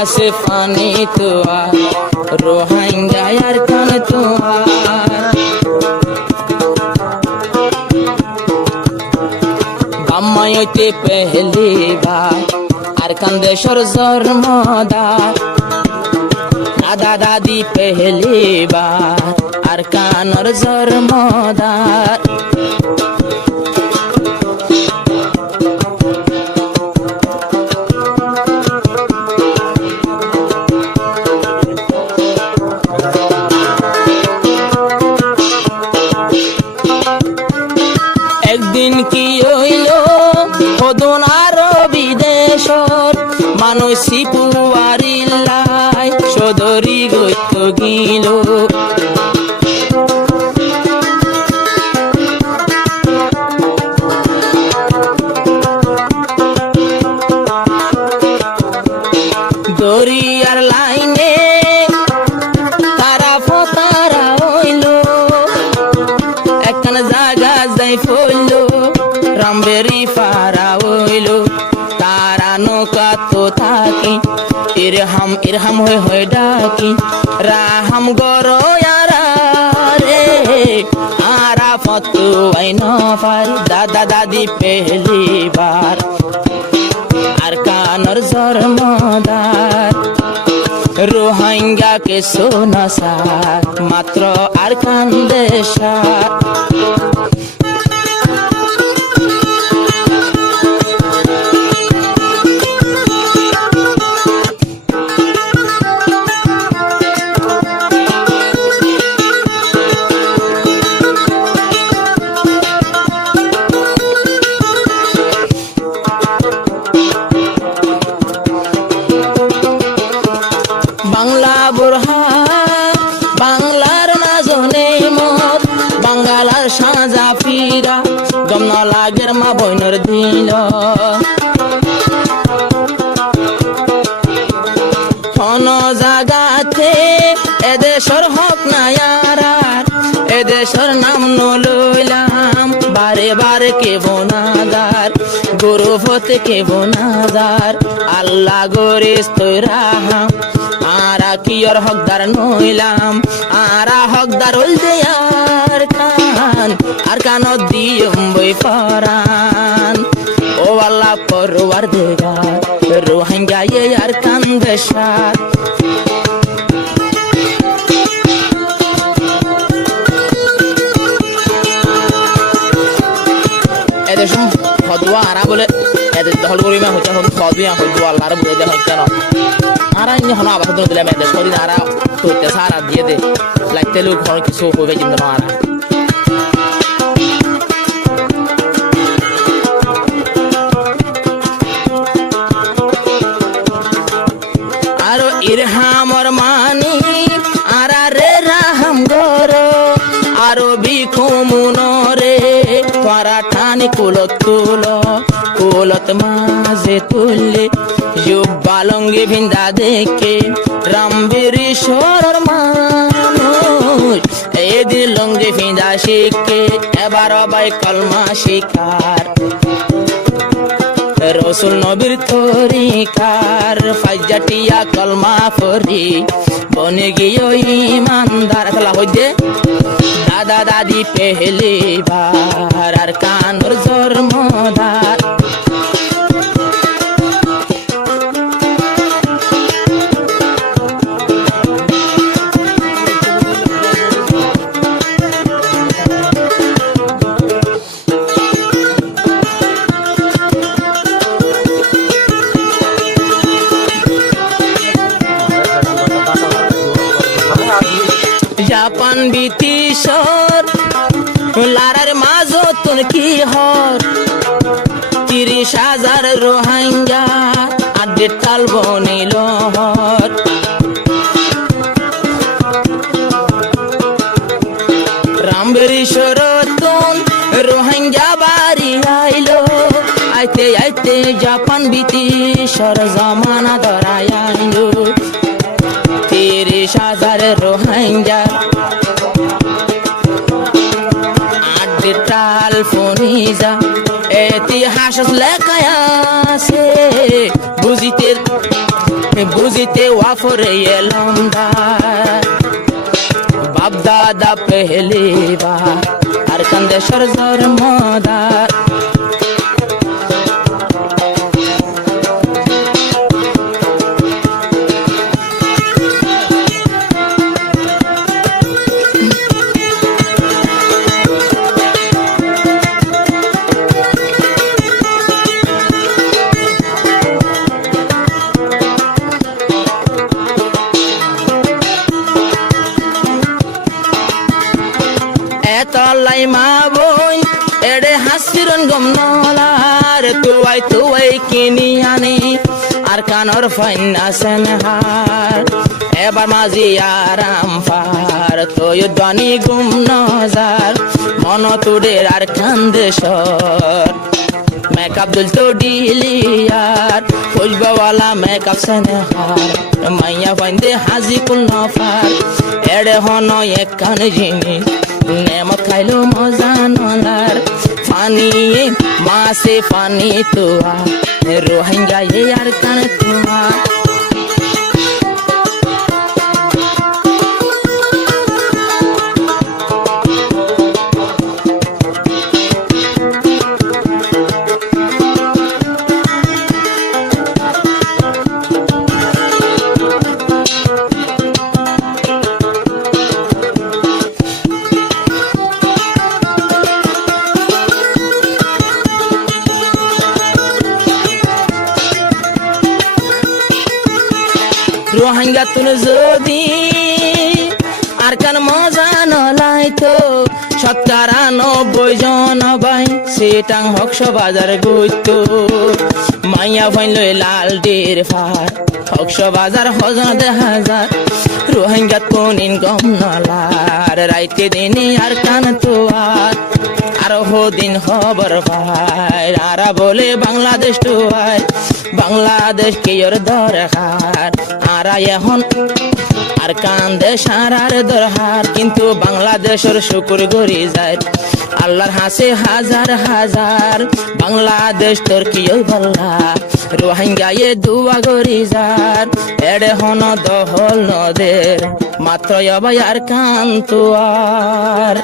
আছে পানি তোয়া রোহিঙ্গা আর কান তোয়া বাম্মাই হইতে পেহলি বার আর কান দেশর জন্মদার দাদা দাদি পেহলি বার আর কানর জন্মদার একদিন কি হইল হদন আর বিদেশর মানুষ সিপুয়ারিল্লাই সদরি গইত গিল দরিয়ার লাইনে তারা ফতারা হইল একখান জায়গা যাই ফইল রামবেরি ফারা হইল তারা নৌকা তো থাকি ইরহাম ইরহাম হয়ে ডাকি রাহাম গরয়ারা রে আরা ফতু আইন ফার দাদা দাদি পেহলি বার আর কানর জন্মদার রোহিঙ্গা কে সোনাসার মাত্র আর কান দেশার বাংলা বুরহা বাংলার না জনে মত বাঙ্গালার সাজা ফিরা গম লাগের মা বইনর দিল কোন জাগাতে এদেশর হক নায়ারার এদেশর নাম নলইলাম বারে বারে কে বনাদার গুরু ফতে কে বনাদার আল্লাহ গরিস তৈরাহাম আরা কিয়র হকদার নইলাম আরা হকদার হইল দে আর কান দিয়ম বই পরান ও আল্লাহ পরওয়ার দেগা রোহিঙ্গা আর কান দেশার এদের ফদুয়া আরা বলে এদের দখল করিমা হচ্ছে ফদুয়া ফদুয়া আল্লাহর বুঝে দেখ কেন আরা ইনি হলো আবার দিলাম এদের শরীর আরা করতে সারা দিয়ে দে লাগতে লোক ঘর কিছু হবে কিন্তু না আরা আরো ইরহামর মানি আরা রে রাহাম গর আরো বিখুমুনরে তোরা ঠানি কুলত তুলো কুলত মাঝে তুললে বালঙ্গি ভিন্দা দেখে রামবেরি সরর মানুষ এদিন লঙ্গি ভিন্দা শিখে এবার অবাই কলমা শিকার রসুল নবীর তরিকার ফাইজাটিয়া কলমা ফরি বনে গিয়ে ইমানদার খেলা হইতে দাদা দাদি পেহলি বার আর কানর জন্মদার জাপান ব্রিটিশর লারার মাজতুন কি হর 30,000 রোহিঙ্গা আড্ডে তাল বনিল হর রামবেরি শরতুন রোহিঙ্গা বাড়ি আইলো আইতে আইতে জাপান ব্রিটিশর জমানা ধরায় আইলো 30,000 রোহিঙ্গা আড্ডে তাল ফনিজা ইতিহাস লেখায় আছে বুঝিতে বুঝিতে ওয়াফরে এলাম বাপ দাদা পেহলি বার আর কান্দে সরজর মদার তলাই মা বই এড়ে হাসিরন গম নলার তুয়াই কিনি আনি আর কানর ফাইনা সেনহার এবার মাঝি আরাম পার তুই দনি গুম নজার মন তুডের আর কান্দেশর মেকআপ দুল তো ডিলিয়ার খুশবাওয়ালা মেকআপ সেনহার মাইয়া ফাইন্দে হাজি কুল নফার এড়ে হন এক কান জিনিস নেমত খাইলো মজা নলার ফানি মাসে ফানি তোয়া রোহিঙ্গা আর কান তোয়া রোহিঙ্গা তুনে যদি আর কান মজা নলাইতো 97 জন ভাই সেটাং হকশ বাজার গইতো মাইয়া ফাইন লই লাল ডের ফার হকশ বাজার হজদ হাজার রোহিঙ্গা কোনিন গম নলার রাইতে দিনে আর কান তোয়ার আর দিন খবর ভাই আরা বলে বাংলাদেশ টুয়াই বাংলাদেশ কে ওর দরকার আরা এখন আর কান্দে সারার দরহার কিন্তু বাংলাদেশের শুকুর গরি যায় আল্লাহর হাসে হাজার হাজার বাংলাদেশ তোর কি বল্লা রোহিঙ্গায়ে দুয়া গরি যার এড়ে হন দহল নদের মাত্র আর কান তোয়ার